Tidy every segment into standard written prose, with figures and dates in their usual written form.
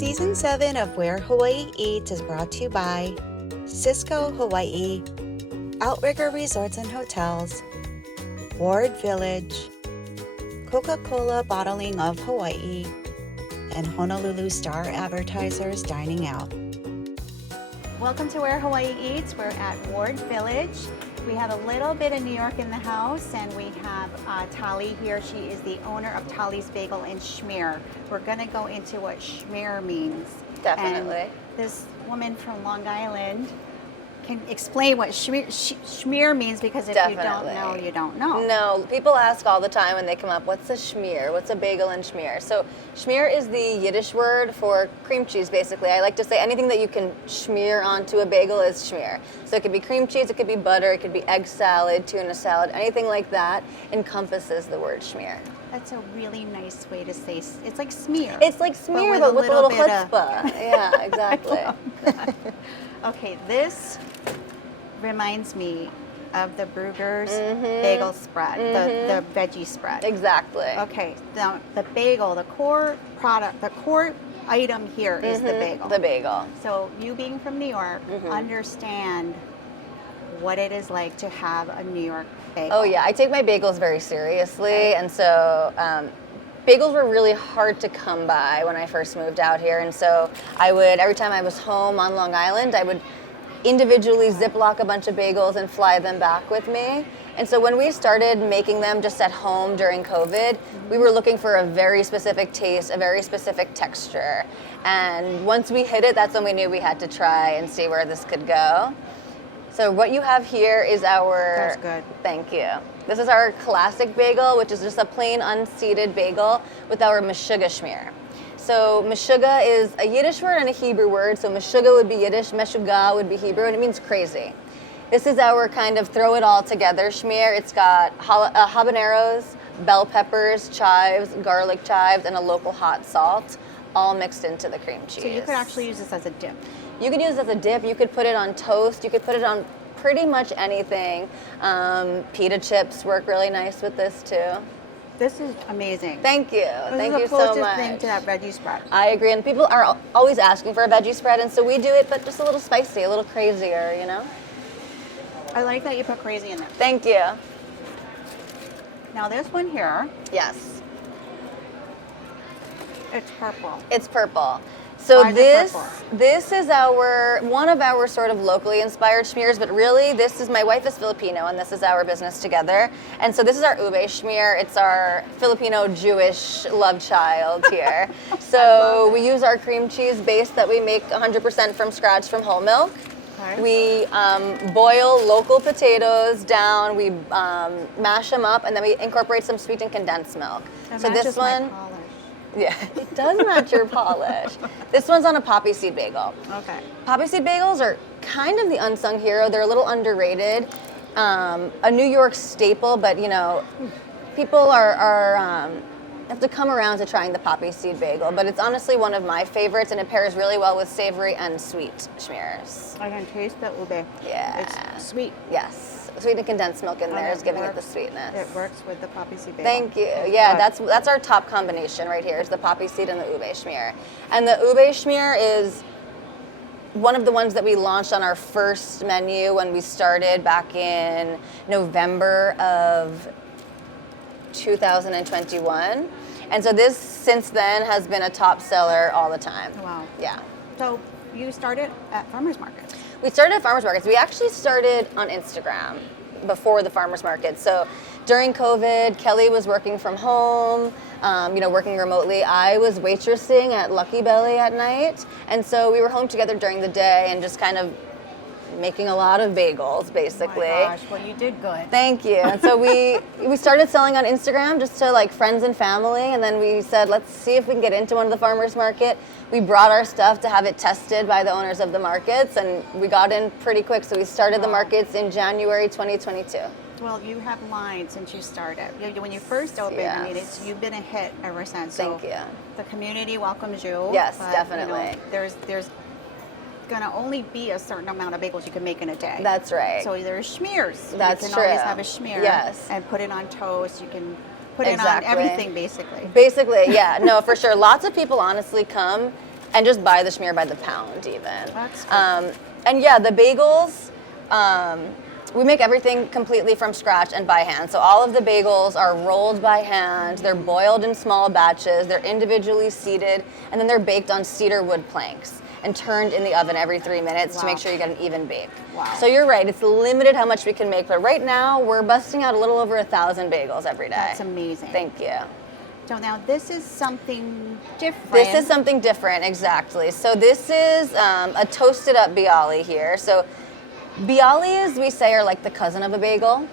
Season 7 of Where Hawaii Eats is brought to you by Cisco Hawaii, Outrigger Resorts and Hotels, Ward Village, Coca-Cola Bottling of Hawaii, and Honolulu Star Advertisers Dining Out. Welcome to Where Hawaii Eats. We're at Ward Village. We have a little bit of New York in the house, and we have Tali here. She is the owner of Tali's Bagel in Schmear. We're going to go into what Schmear means. Definitely. And this woman from Long Island can explain what schmear means, because if you don't know, you don't know. No, people ask all the time when they come up, what's a schmear? What's a bagel and schmear? So schmear is the Yiddish word for cream cheese, basically. I like to say anything that you can schmear onto a bagel is schmear. So it could be cream cheese, it could be butter, it could be egg salad, tuna salad, anything like that encompasses the word schmear. That's a really nice way to say, it's like smear. It's like smear, but with a little chutzpah. Yeah, exactly. Okay, this reminds me of the Brugger's bagel spread, the veggie spread. Exactly. Okay, now the bagel, the core product, the core item here is the bagel. The bagel. So you being from New York, understand what it is like to have a New York bagel. Oh yeah, I take my bagels very seriously, and so bagels were really hard to come by when I first moved out here, and so I would, every time I was home on Long Island, I would individually Ziploc a bunch of bagels and fly them back with me. And so when we started making them just at home during COVID, we were looking for a very specific taste, a very specific texture. And once we hit it, that's when we knew we had to try and see where this could go. So what you have here is our... That's good. Thank you. This is our classic bagel, which is just a plain unseeded bagel with our meshuggah schmear. So meshuggah is a Yiddish word and a Hebrew word. So meshuggah would be Yiddish, meshuggah would be Hebrew, and it means crazy. This is our kind of throw it all together schmear. It's got habaneros, bell peppers, chives, garlic chives, and a local hot salt, all mixed into the cream cheese. So you could actually use this as a dip. You could use it as a dip. You could put it on toast. You could put it on pretty much anything. Pita chips work really nice with this too. This is amazing. Thank you. Thank you so much. This is the closest thing to that veggie spread. I agree, and people are always asking for a veggie spread, and so we do it, but just a little spicy, a little crazier, you know? I like that you put crazy in there. Thank you. Now this one here, Yes. it's purple. It's purple. So Why is it purple? this is one of our sort of locally inspired schmears, but really this is, my wife is Filipino, and this is our business together. And so this is our ube schmear. It's our Filipino Jewish love child here. So we use our cream cheese base that we make 100% from scratch from whole milk. Okay. We boil local potatoes down, we mash them up, and then we incorporate some sweetened condensed milk. That so this matches my one, polish. yeah, it does match your polish. This one's on a poppy seed bagel. Okay. Poppy seed bagels are kind of the unsung hero. They're a little underrated. A New York staple, but you know, people have to come around to trying the poppy seed bagel. But it's honestly one of my favorites, and it pairs really well with savory and sweet schmears. I can taste the ube. Yeah. It's sweet. Yes. Sweet and condensed milk in And there is giving it the works- sweetness. It works with the poppy seed bagel. Thank you. Yeah, that's our top combination right here, is the poppy seed and the ube schmear. And the ube schmear is one of the ones that we launched on our first menu when we started back in November of 2021. And so this, since then, has been a top seller all the time. Wow. Yeah. So you started at farmers markets. We started at farmers markets. We actually started on Instagram before the farmers market. So during COVID, Kelly was working from home, working remotely. I was waitressing at Lucky Belly at night. And so we were home together during the day and just kind of making a lot of bagels, basically. Oh my gosh, well you did good. Thank you. And so we started selling on Instagram just to like friends and family, and then we said, let's see if we can get into one of the farmers market. We brought our stuff to have it tested by the owners of the markets, and we got in pretty quick. So we started the markets in January 2022. Well, you have lines since you started. When you first opened, I mean, you've been a hit ever since. Thank you. The community welcomes you. Yes, but, definitely. There's going to only be a certain amount of bagels you can make in a day. That's right. So there's schmears. That's you can true. always have a schmear. Yes. And put it on toast. You can put it on Exactly. everything, basically. Basically, yeah. No, for sure. Lots of people honestly come and just buy the Schmear by the pound even. That's good. And yeah, the bagels, we make everything completely from scratch and by hand. So all of the bagels are rolled by hand, they're boiled in small batches, they're individually seeded, and then they're baked on cedar wood planks and turned in the oven every 3 minutes to make sure you get an even bake. Wow. So you're right, it's limited how much we can make, but right now we're busting out a little over 1,000 bagels every day. That's amazing. Thank you. So now this is something different. This is something different, exactly. So this is a toasted up bialy here. So bialys, we say, are like the cousin of a bagel.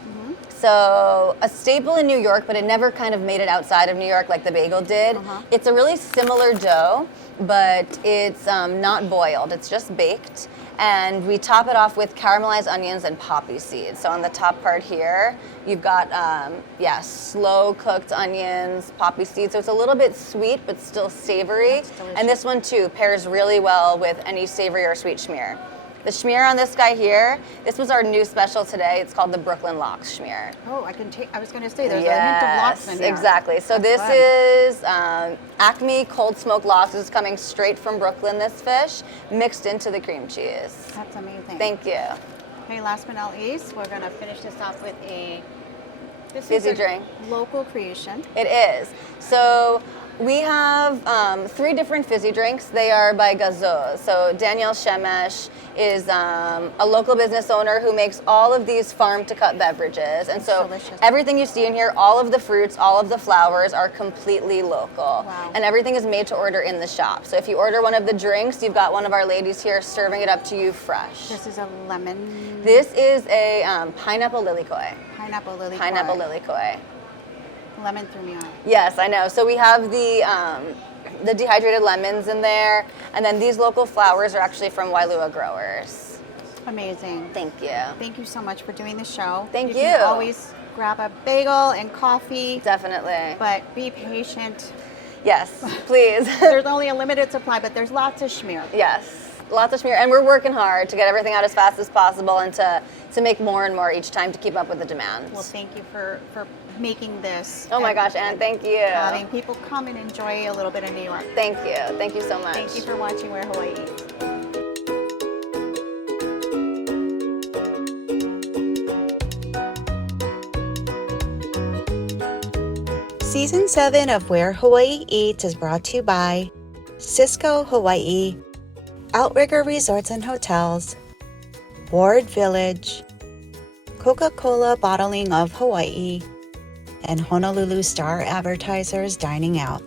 So a staple in New York, but it never kind of made it outside of New York like the bagel did. It's a really similar dough, but it's not boiled, it's just baked. And we top it off with caramelized onions and poppy seeds. So on the top part here, you've got, slow cooked onions, poppy seeds. So it's a little bit sweet, but still savory. And this one too pairs really well with any savory or sweet schmear. The schmear on this guy here, this was our new special today. It's called the Brooklyn Lox Schmear. Oh, I was going to say, there's a hint of lox in here. Exactly. So this is Acme cold smoked lox. This is coming straight from Brooklyn, this fish, mixed into the cream cheese. That's amazing. Thank you. Okay, last but not least, we're going to finish this off with this fizzy is a drink. Local creation. It is. So we have 3 different fizzy drinks. They are by Gazoz. So Danielle Shemesh is a local business owner who makes all of these farm-to-cut beverages. And so delicious. everything you see in here, all of the fruits, all of the flowers are completely local. Wow. And everything is made to order in the shop. So if you order one of the drinks, you've got one of our ladies here serving it up to you fresh. This is a lemon. This is a pineapple lilikoi. Pineapple lilikoi. Pineapple lilikoi. Lemon threw me on. Yes, I know. So we have the dehydrated lemons in there, and then these local flowers are actually from Wailua growers. Amazing. Thank you. Thank you so much for doing the show. Thank You you. can always grab a bagel and coffee, Definitely. but be patient. Yes, please. There's only a limited supply, but there's lots of schmear. Yes, lots of schmear, and we're working hard to get everything out as fast as possible and to make more and more each time to keep up with the demand. Well, thank you for making this. Oh my gosh, Anne, thank you. Having people come and enjoy a little bit of New York. Thank you. Thank you so much. Thank you for watching Where Hawaii Eats. Season 7 of Where Hawaii Eats is brought to you by Cisco Hawaii, Outrigger Resorts and Hotels, Ward Village, Coca-Cola Bottling of Hawaii, and Honolulu Star Advertisers Dining Out.